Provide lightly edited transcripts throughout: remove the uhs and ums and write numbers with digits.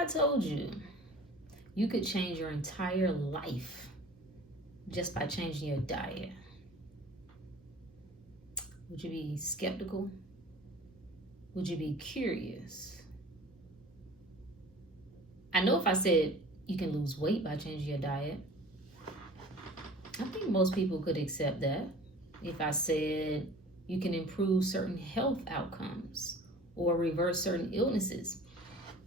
I told you you could change your entire life just by changing your diet, would you be skeptical? Would you be curious? I know if I said you can lose weight by changing your diet, I think most people could accept that. If I said you can improve certain health outcomes or reverse certain illnesses,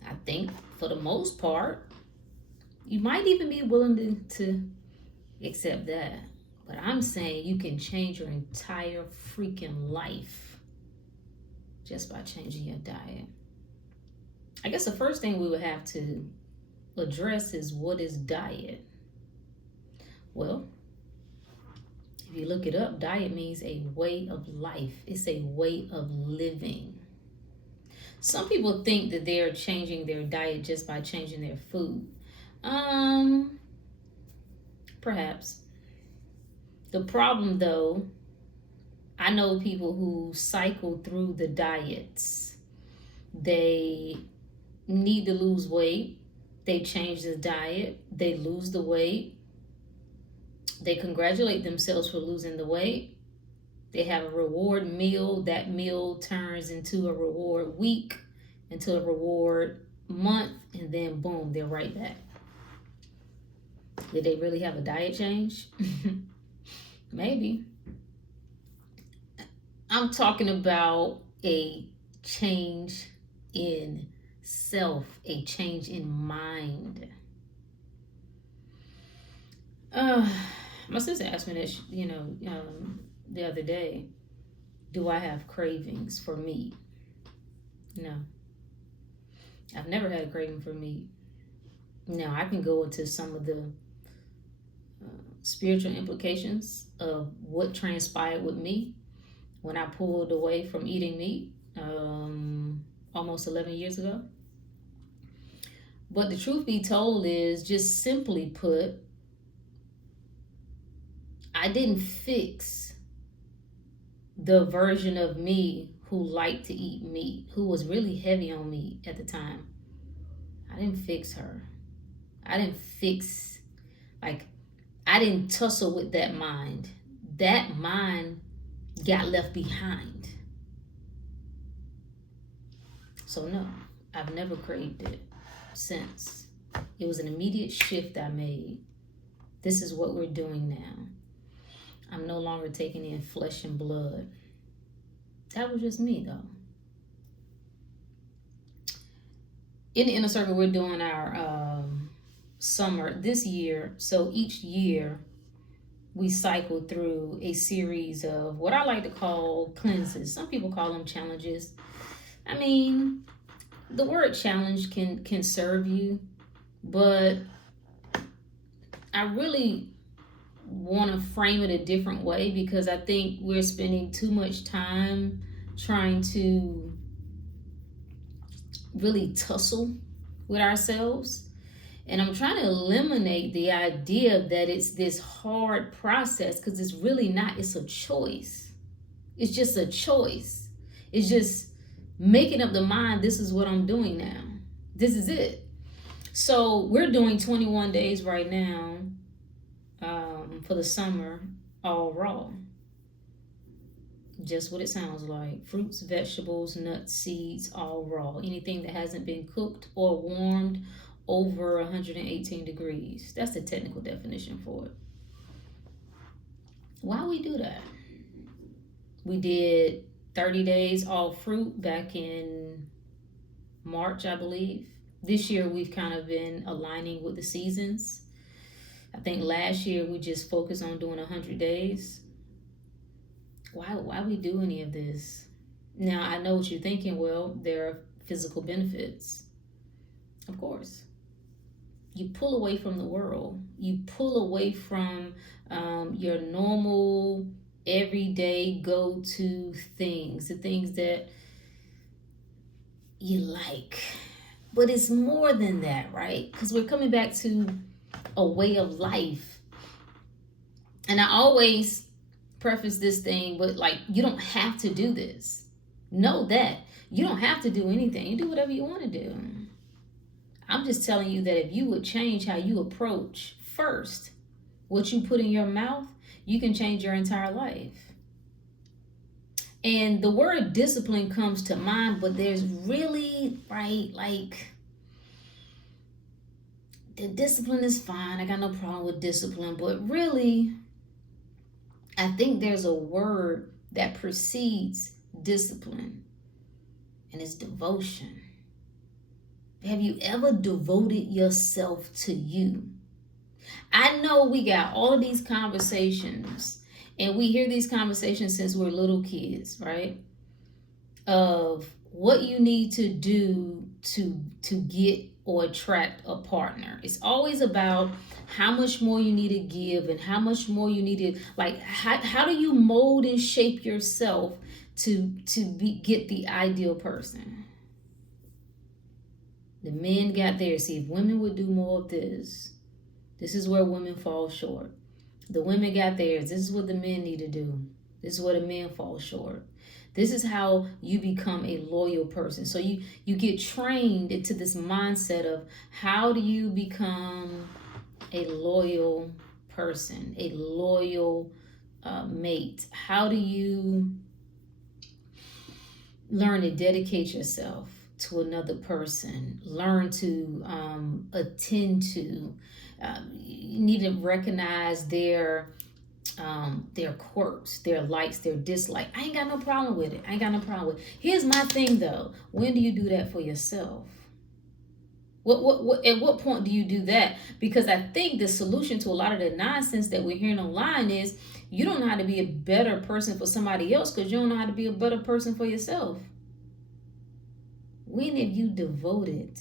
I think for the most part, you might even be willing to accept that. But I'm saying you can change your entire freaking life just by changing your diet. I guess the first thing we would have to address is, what is diet? Well, if you look it up, diet means a way of life. It's a way of living. Some people think that they're changing their diet just by changing their food. Perhaps. The problem, though, I know people who cycle through the diets. They need to lose weight. They change the diet. They lose the weight. They congratulate themselves for losing the weight. They have a reward meal. That meal turns into a reward week, into a reward month, and then boom, they're right back. Did they really have a diet change? Maybe. I'm talking about a change in self, a change in mind. My sister asked me this, the other day. Do I have cravings for meat? No. I've never had a craving for meat. Now, I can go into some of the spiritual implications of what transpired with me when I pulled away from eating meat almost 11 years ago. But the truth be told is, just simply put, I didn't fix the version of me who liked to eat meat, who was really heavy on meat at the time. I didn't fix her. I didn't tussle with that mind. That mind got left behind. So no, I've never craved it since. It was an immediate shift I made. This is what we're doing now. I'm no longer taking in flesh and blood. That was just me, though. In the inner circle, we're doing our summer this year. So each year, we cycle through a series of what I like to call cleanses. Some people call them challenges. I mean, the word challenge can serve you, but I really want to frame it a different way, because I think we're spending too much time trying to really tussle with ourselves. And I'm trying to eliminate the idea that it's this hard process, because it's really not. It's a choice. It's just a choice. It's just making up the mind, this is what I'm doing now. This is it. So we're doing 21 days right now for the summer, all raw. Just what it sounds like. Fruits, vegetables, nuts, seeds, all raw. Anything that hasn't been cooked or warmed over 118 degrees. That's the technical definition for it. Why we do that? We did 30 days all fruit back in March, I believe. This year we've kind of been aligning with the seasons. I think last year we just focused on doing 100 days. Why we do any of this? Now, I know what you're thinking. Well, there are physical benefits. Of course. You pull away from the world. You pull away from your normal, everyday go-to things, the things that you like. But it's more than that, right? Because we're coming back to a way of life. And I always preface this thing with, you don't have to do this. Know that. You don't have to do anything. You do whatever you want to do. I'm I'm just telling you that if you would change how you approach first what you put in your mouth, you can change your entire life. And the word discipline comes to mind, but there's really, right, like, the discipline is fine. I got no problem with discipline. But really, I think there's a word that precedes discipline, and it's devotion. Have you ever devoted yourself to you? I know we got all of these conversations, and we hear these conversations since we're little kids, right? Of what you need to do to get or attract a partner. It's always about how much more you need to give and how much more you need to, like, how do you mold and shape yourself to get the ideal person? The men got there. See, if women would do more of this is where women fall short. The women got theirs. This is what the men need to do. This is where the men fall short. This is how you become a loyal person. So you get trained into this mindset of how do you become a loyal person, a loyal mate? How do you learn to dedicate yourself to another person? Learn to attend to. You need to recognize their quirks, their likes, their dislikes. I ain't got no problem with it. Here's my thing though. When do you do that for yourself? What at what point do you do that? Because I think the solution to a lot of the nonsense that we're hearing online is you don't know how to be a better person for somebody else because you don't know how to be a better person for yourself. When have you devoted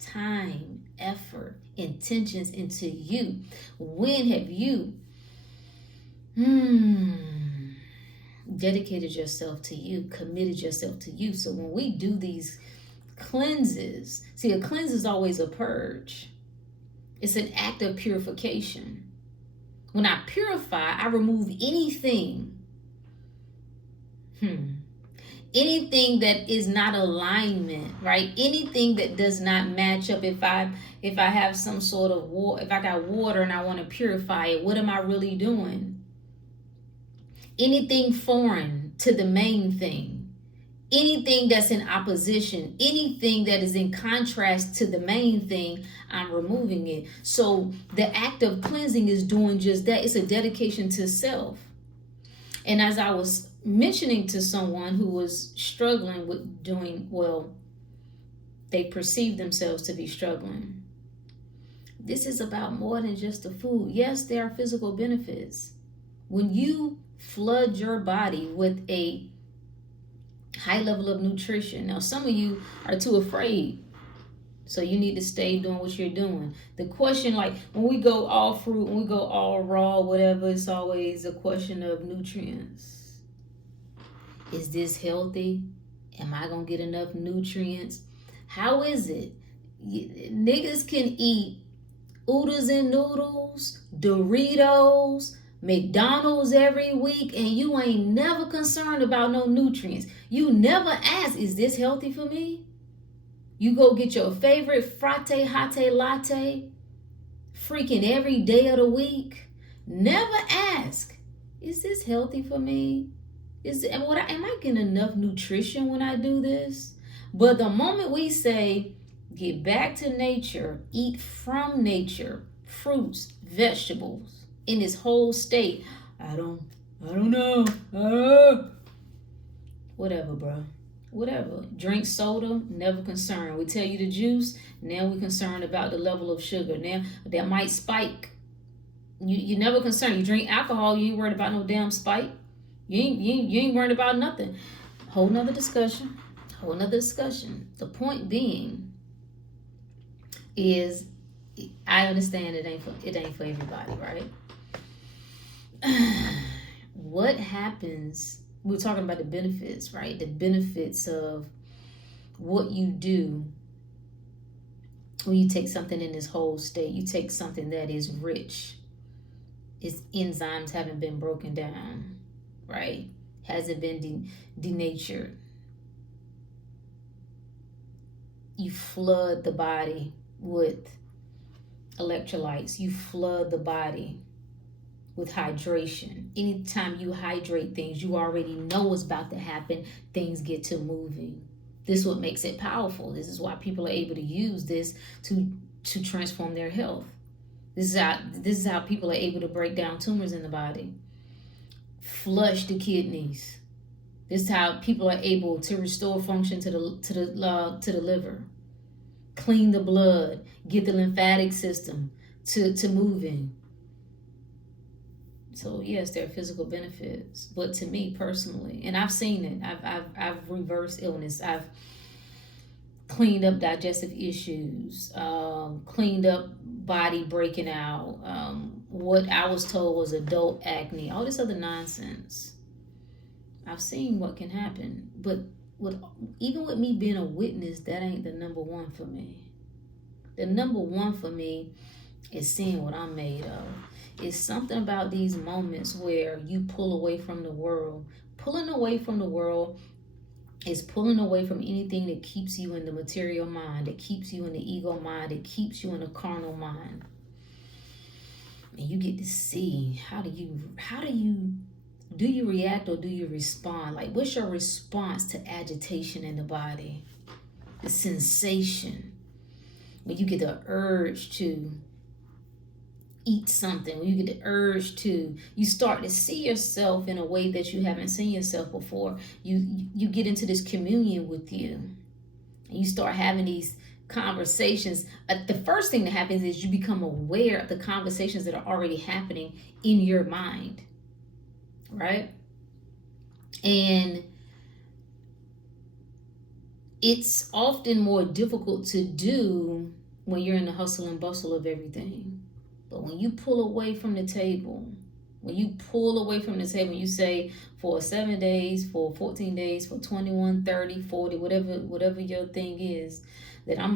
time, effort, intentions into you? When have you dedicated yourself to you, committed yourself to you? So when we do these cleanses, see, a cleanse is always a purge. It's an act of purification. When I purify, I remove anything anything that is not alignment, right? Anything that does not match up. If I have some sort of water, if I got water and I want to purify it, what am I really doing? Anything foreign to the main thing, anything that's in opposition, anything that is in contrast to the main thing, I'm removing it. So the act of cleansing is doing just that. It's a dedication to self. And as I was mentioning to someone who was struggling with doing, well, they perceive themselves to be struggling. This is about more than just the food. Yes, there are physical benefits. When you flood your body with a high level of nutrition. Now, some of you are too afraid, so you need to stay doing what you're doing. The question, like when we go all fruit, when we go all raw, whatever, it's always a question of nutrients. Is this healthy? Am I going to get enough nutrients? How is it? Niggas can eat oodles and noodles, Doritos, McDonald's every week, and you ain't never concerned about no nutrients. You never ask, is this healthy for me? You go get your favorite frate, hate, latte freaking every day of the week. Never ask, is this healthy for me? Am I getting enough nutrition when I do this? But the moment we say, get back to nature, eat from nature, fruits, vegetables, in its whole state, I don't know. Whatever, bro. Whatever. Drink soda, never concerned. We tell you the juice, now we're concerned about the level of sugar. Now that might spike. You never concerned. You drink alcohol, you ain't worried about no damn spike. You ain't worried about nothing. Whole nother discussion. The point being is, I understand it ain't for everybody, right? What happens? We're talking about the benefits, right? The benefits of what you do when you take something in this whole state. You take something that is rich. Its enzymes haven't been broken down, right? Hasn't been denatured. You flood the body with electrolytes. You flood the body with hydration. Anytime you hydrate things, you already know what's about to happen. Things get to moving. This is what makes it powerful. This is why people are able to use this to transform their health. This is how people are able to break down tumors in the body, flush the kidneys. This is how people are able to restore function to the liver, clean the blood, get the lymphatic system to moving. So yes, there are physical benefits, but to me personally, and I've seen it. I've reversed illness. I've cleaned up digestive issues, cleaned up body breaking out, what I was told was adult acne, all this other nonsense. I've seen what can happen, but even with me being a witness, that ain't the number one for me. The number one for me is seeing what I'm made of. It's something about these moments where you pull away from the world. Pulling away from the world is pulling away from anything that keeps you in the material mind, that keeps you in the ego mind, that keeps you in the carnal mind. And you get to see how do you react or do you respond? Like, what's your response to agitation in the body? The sensation when you get the urge to eat something, when you get the urge to, you start to see yourself in a way that you haven't seen yourself before. You get into this communion with you, and you start having these conversations. The first thing that happens is you become aware of the conversations that are already happening in your mind, right? And it's often more difficult to do when you're in the hustle and bustle of everything. But when you pull away from the table, you say for 7 days, for 14 days, for 21, 30, 40, whatever your thing is, that I'm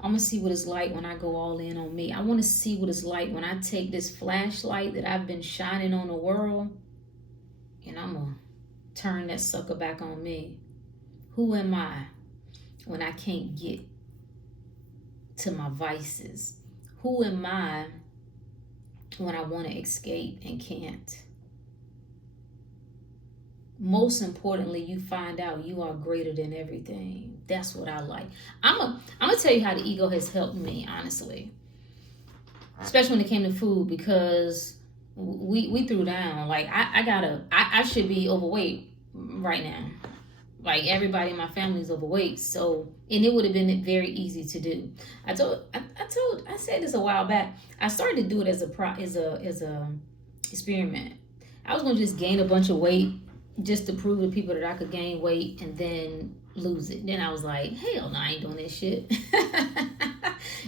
gonna see what it's like when I go all in on me. I want to see what it's like when I take this flashlight that I've been shining on the world, and I'm gonna turn that sucker back on me. Who am I when I can't get to my vices? Who am I when I want to escape and can't? Most importantly, you find out you are greater than everything. That's what I like. I'm gonna tell you how the ego has helped me, honestly, especially when it came to food, because we threw down. Like I should be overweight right now. Like everybody in my family is overweight, so, and it would have been very easy to do. I said this a while back. I started to do it as a experiment. I was gonna just gain a bunch of weight just to prove to people that I could gain weight and then lose it. Then I was like, hell no, I ain't doing this shit.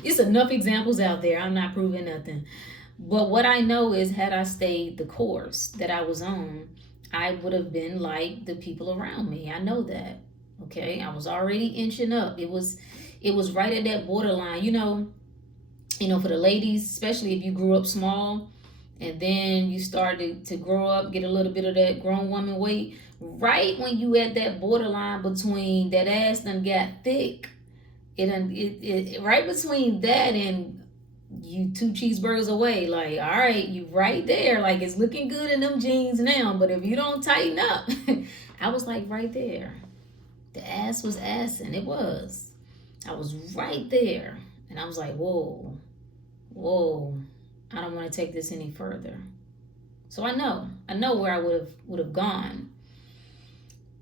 It's enough examples out there. I'm not proving nothing. But what I know is, had I stayed the course that I was on, I would have been like the people around me. I know that. Okay, I was already inching up. It was right at that borderline. You know, for the ladies, especially if you grew up small and then you started to grow up, get a little bit of that grown woman weight. Right when you at that borderline between that ass done got thick, it right between that and you 2 cheeseburgers away, like, all right, you right there, like it's looking good in them jeans now, but if you don't tighten up, I was like right there. The ass was assing. It was. I was right there, and I was like, whoa, I don't want to take this any further. So I know where I would have gone.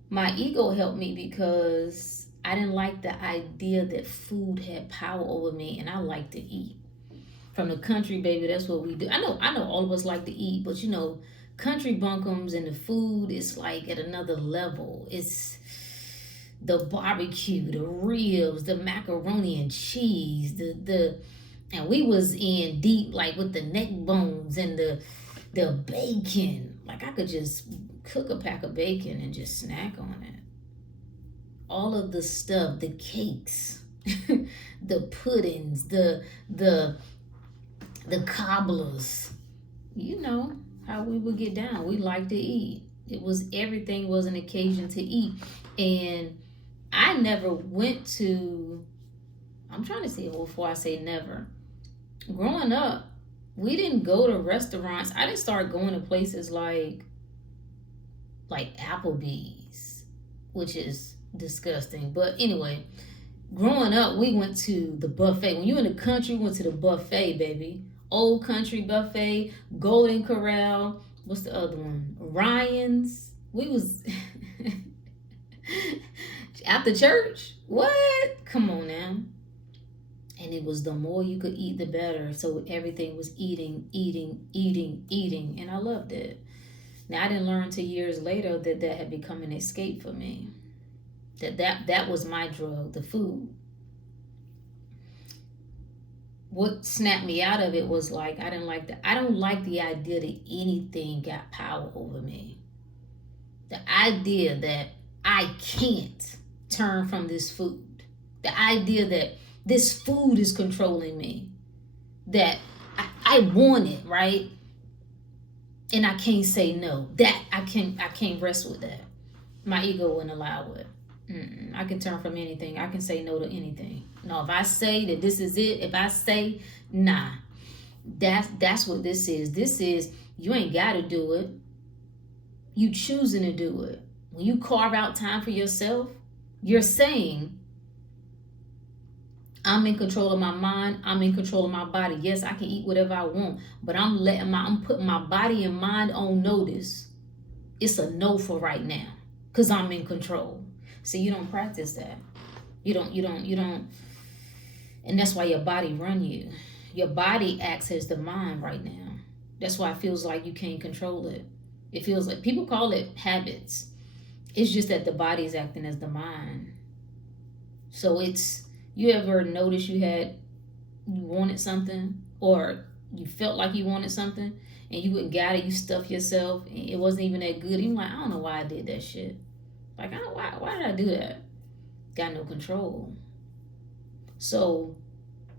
My ego helped me because I didn't like the idea that food had power over me, and I like to eat. From the country, baby, that's what we do. I know all of us like to eat, but country bunkums and the food is like at another level. It's the barbecue, the ribs, the macaroni and cheese, and we was in deep, like with the neck bones and the bacon. Like I could just cook a pack of bacon and just snack on it. All of the stuff, the cakes, the puddings, the cobblers, how we would get down. We like to eat. Everything was an occasion to eat. And I never went to I'm trying to see it before I say never. Growing up, we didn't go to restaurants. I didn't start going to places like Applebee's, which is disgusting. But anyway, growing up, we went to the buffet. When you in the country, we went to the buffet, baby. Old Country Buffet, Golden Corral. What's the other one? Ryan's. We was after church. What? Come on now. And it was the more you could eat, the better. So everything was eating, eating, eating, eating. And I loved it. Now, I didn't learn until years later that had become an escape for me. That was my drug, the food. What snapped me out of it was like, I don't like the idea that anything got power over me. The idea that I can't turn from this food. The idea that this food is controlling me. That I want it, right? And I can't say no. That I can't rest with that. My ego wouldn't allow it. I can turn from anything. I can say no to anything. No, if I say that this is it, if I say nah, that's what this is. This is, you ain't got to do it. You choosing to do it. When you carve out time for yourself, you're saying, I'm in control of my mind. I'm in control of my body. Yes, I can eat whatever I want, but I'm putting my body and mind on notice. It's a no for right now because I'm in control. See, you don't practice that. You don't. And that's why your body run you. Your body acts as the mind right now. That's why it feels like you can't control it. It feels like, people call it habits. It's just that the body is acting as the mind. So you ever notice you wanted something, or you felt like you wanted something and you wouldn't got it, you stuffed yourself and it wasn't even that good. You're like, I don't know why I did that shit. Like, why did I do that? Got no control. So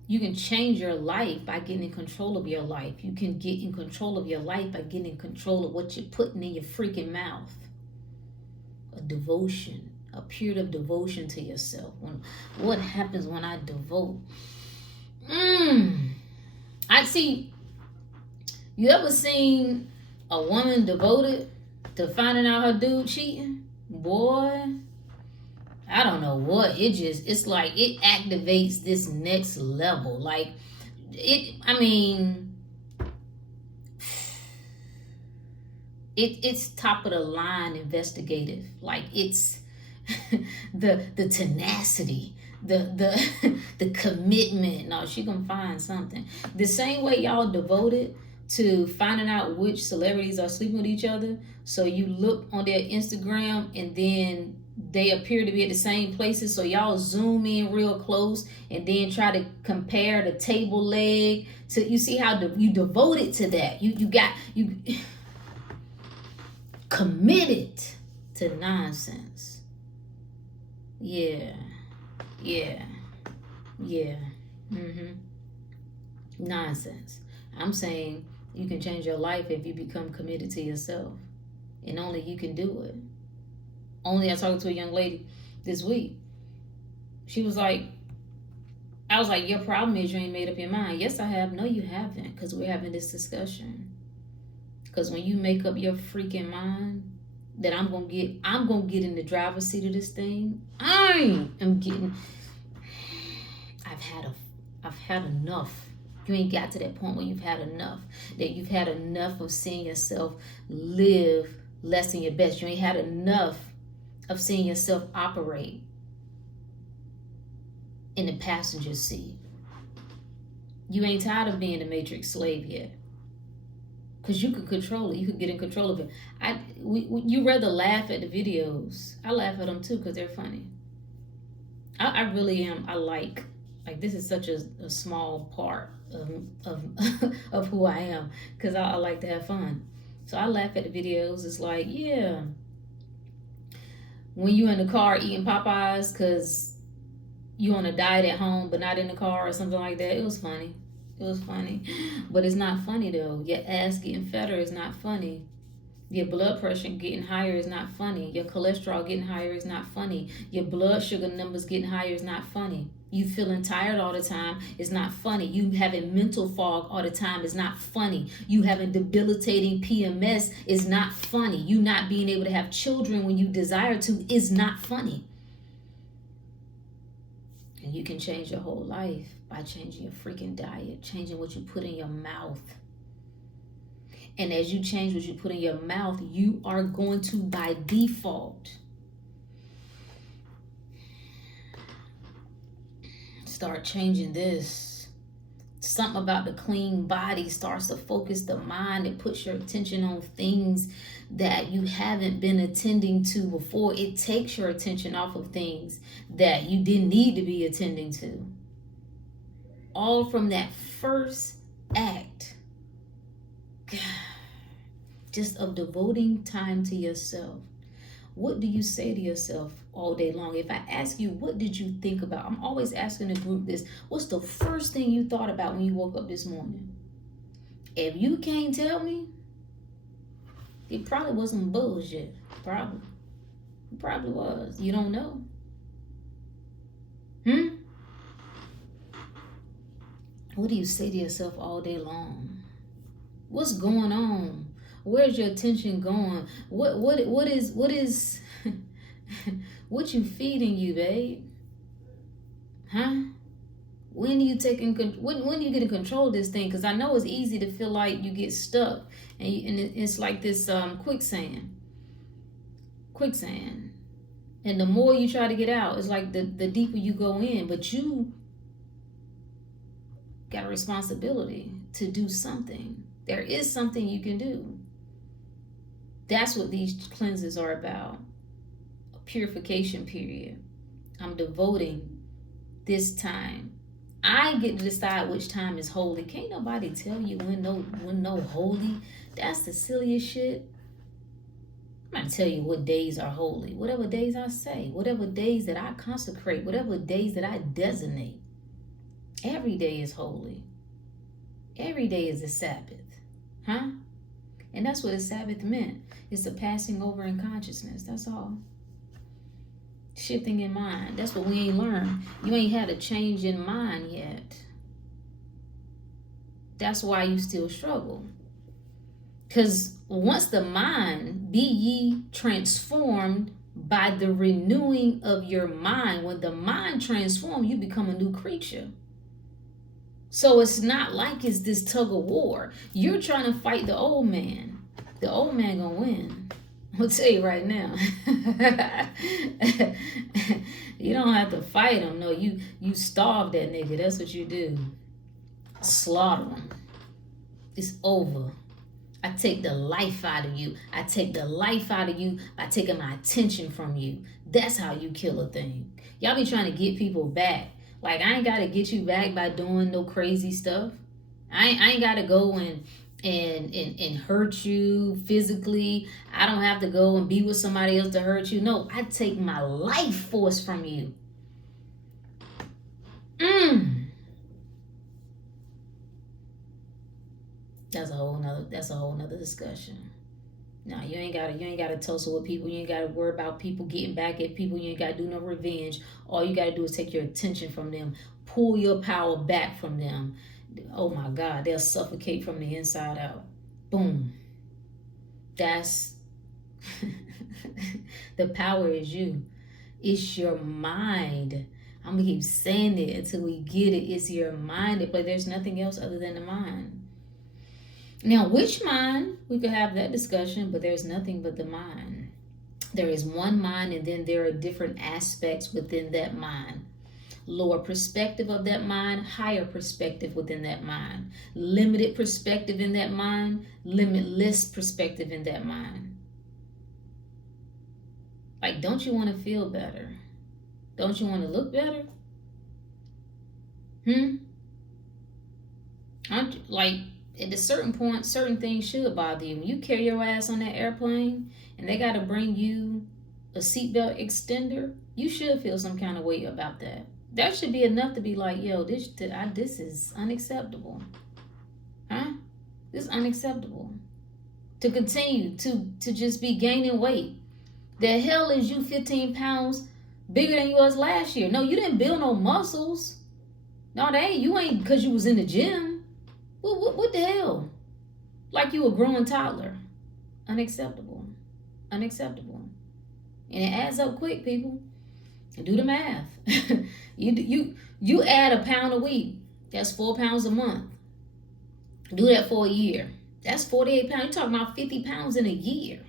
you can change your life by getting in control of your life. You can get in control of your life by getting in control of what you're putting in your freaking mouth. A devotion, a period of devotion to yourself. What happens when I devote? I see. You ever seen a woman devoted to finding out her dude cheating? Boy, I don't know what. It's like it activates this next level. Like, it's top of the line investigative. Like, it's the tenacity, the commitment. No, she gonna find something. The same way y'all devoted to finding out which celebrities are sleeping with each other. So you look on their Instagram and then they appear to be at the same places. So y'all zoom in real close and then try to compare the table leg to, you see how you devoted to that. You committed to nonsense. Yeah. Nonsense. I'm saying you can change your life if you become committed to yourself. And only you can do it. I talked to a young lady this week. She was like, I was like, your problem is you ain't made up your mind. Yes, I have. No, you haven't, because we're having this discussion. Because when you make up your freaking mind that I'm gonna get in the driver's seat of this thing, I've had enough. You ain't got to that point where you've had enough. That you've had enough of seeing yourself live less than your best. You ain't had enough of seeing yourself operate in the passenger seat. You ain't tired of being a matrix slave yet. Because you could control it. You could get in control of it. You rather laugh at the videos. I laugh at them too because they're funny. I really am. I like this is such a small part of who I am, because I like to have fun. So I laugh at the videos. It's like, yeah, when you in the car eating Popeyes because you on a diet at home but not in the car or something like that. It was funny. But it's not funny though. Your ass getting fatter is not funny. Your blood pressure getting higher is not funny. Your cholesterol getting higher is not funny. Your blood sugar numbers getting higher is not funny. You feeling tired all the time is not funny. You having mental fog all the time is not funny. You having debilitating PMS is not funny. You not being able to have children when you desire to is not funny. And you can change your whole life by changing your freaking diet, changing what you put in your mouth. And as you change what you put in your mouth, you are going to, by default, start changing this. Something about the clean body starts to focus the mind. It puts your attention on things that you haven't been attending to before. It takes your attention off of things that you didn't need to be attending to. All from that first act, just of devoting time to yourself. What do you say to yourself all day long? If I ask you, what did you think about? I'm always asking the group this. What's the first thing you thought about when you woke up this morning? If you can't tell me, it probably wasn't bullshit. Probably. It probably was. You don't know. What do you say to yourself all day long? What's going on? Where's your attention going? What is what you feeding you, babe? Huh? When are you getting control of this thing? Because I know it's easy to feel like you get stuck, and it's like this quicksand. And the more you try to get out, it's like the deeper you go in. But you got a responsibility to do something. There is something you can do. That's what these cleanses are about. A purification period. I'm devoting this time. I get to decide which time is holy. Can't nobody tell you when no holy. That's the silliest shit. I'm not tell you what days are holy. Whatever days I say, whatever days that I consecrate, whatever days that I designate. Every day is holy. Every day is a Sabbath. Huh? And that's what a Sabbath meant. It's a passing over in consciousness. That's all. Shifting in mind. That's what we ain't learned. You ain't had a change in mind yet. That's why you still struggle. Because once the mind, be ye transformed by the renewing of your mind. When the mind transforms, you become a new creature. So it's not like it's this tug of war. You're trying to fight the old man. The old man gonna win. I'll tell you right now. You don't have to fight him. No, you starve that nigga. That's what you do. Slaughter him. It's over. I take the life out of you. I take the life out of you by taking my attention from you. That's how you kill a thing. Y'all be trying to get people back. Like, I ain't got to get you back by doing no crazy stuff. I ain't got to go and hurt you physically. I don't have to go and be with somebody else to hurt you. No, I take my life force from you. That's a whole nother discussion. No, you ain't gotta tussle with people. You ain't gotta worry about people getting back at people. You ain't gotta do no revenge. All you gotta do is take your attention from them. Pull your power back from them. Oh my God, they'll suffocate from the inside out. Boom. That's the power is you. It's your mind. I'm gonna keep saying it until we get it. It's your mind, but there's nothing else other than the mind. Now, which mind? We could have that discussion, but there's nothing but the mind. There is one mind, and then there are different aspects within that mind. Lower perspective of that mind, higher perspective within that mind. Limited perspective in that mind, limitless perspective in that mind. Like, don't you want to feel better? Don't you want to look better? Aren't you, like, at a certain point, certain things should bother you. When you carry your ass on that airplane and they got to bring you a seatbelt extender, you should feel some kind of way about that. That should be enough to be like, yo, this is unacceptable. Huh? This is unacceptable. To continue to just be gaining weight. The hell is you 15 pounds bigger than you was last year. No, you didn't build no muscles. No, you ain't because you was in the gym. What the hell? Like you a growing toddler. Unacceptable. Unacceptable. And it adds up quick, people. Do the math. you add a pound a week. That's 4 pounds a month. Do that for a year. That's 48 pounds. You're talking about 50 pounds in a year.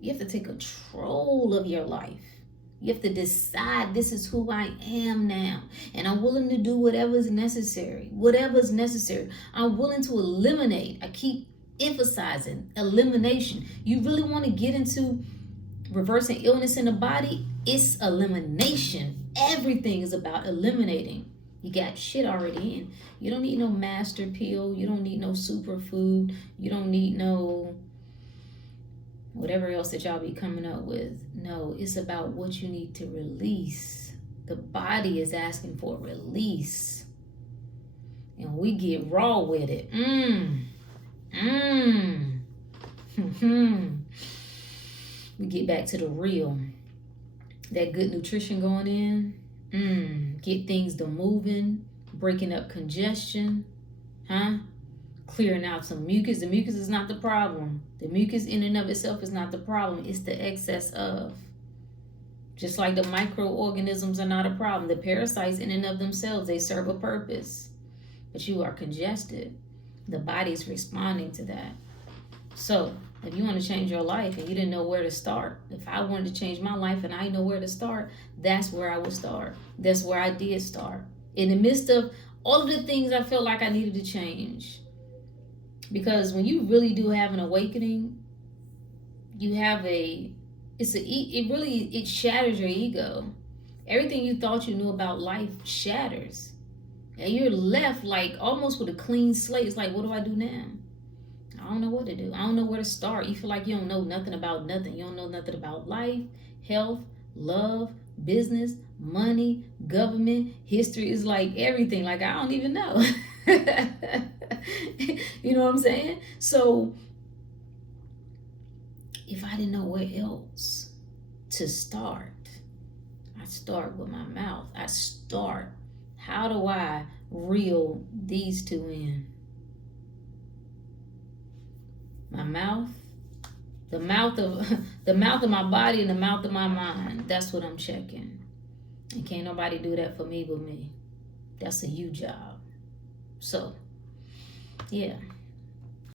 You have to take control of your life. You have to decide, this is who I am now. And I'm willing to do whatever is necessary. Whatever is necessary. I'm willing to eliminate. I keep emphasizing elimination. You really want to get into reversing illness in the body? It's elimination. Everything is about eliminating. You got shit already in. You don't need no master pill. You don't need no superfood. You don't need no whatever else that y'all be coming up with. No, it's about what you need to release. The body is asking for release. And we get raw with it. We get back to the real. That good nutrition going in. Get things to moving. Breaking up congestion. Clearing out some mucus. The mucus is not the problem. The mucus in and of itself is not the problem. It's the excess of. Just like the microorganisms are not a problem. The parasites in and of themselves, they serve a purpose. But you are congested. The body's responding to that. So, if you want to change your life and you didn't know where to start, if I wanted to change my life and I didn't know where to start, that's where I would start. That's where I did start. In the midst of all of the things I felt like I needed to change. Because when you really do have an awakening, you have it shatters your ego. Everything you thought you knew about life shatters. And you're left like almost with a clean slate. It's like, what do I do now? I don't know what to do. I don't know where to start. You feel like you don't know nothing about nothing. You don't know nothing about life, health, love, business, money, government, history. Is like everything. Like, I don't even know. You know what I'm saying? So if I didn't know where else to start, I start with my mouth. I start. How do I reel these two in? My mouth, the mouth of my body and the mouth of my mind. That's what I'm checking. And can't nobody do that for me but me. That's a you job. So, yeah.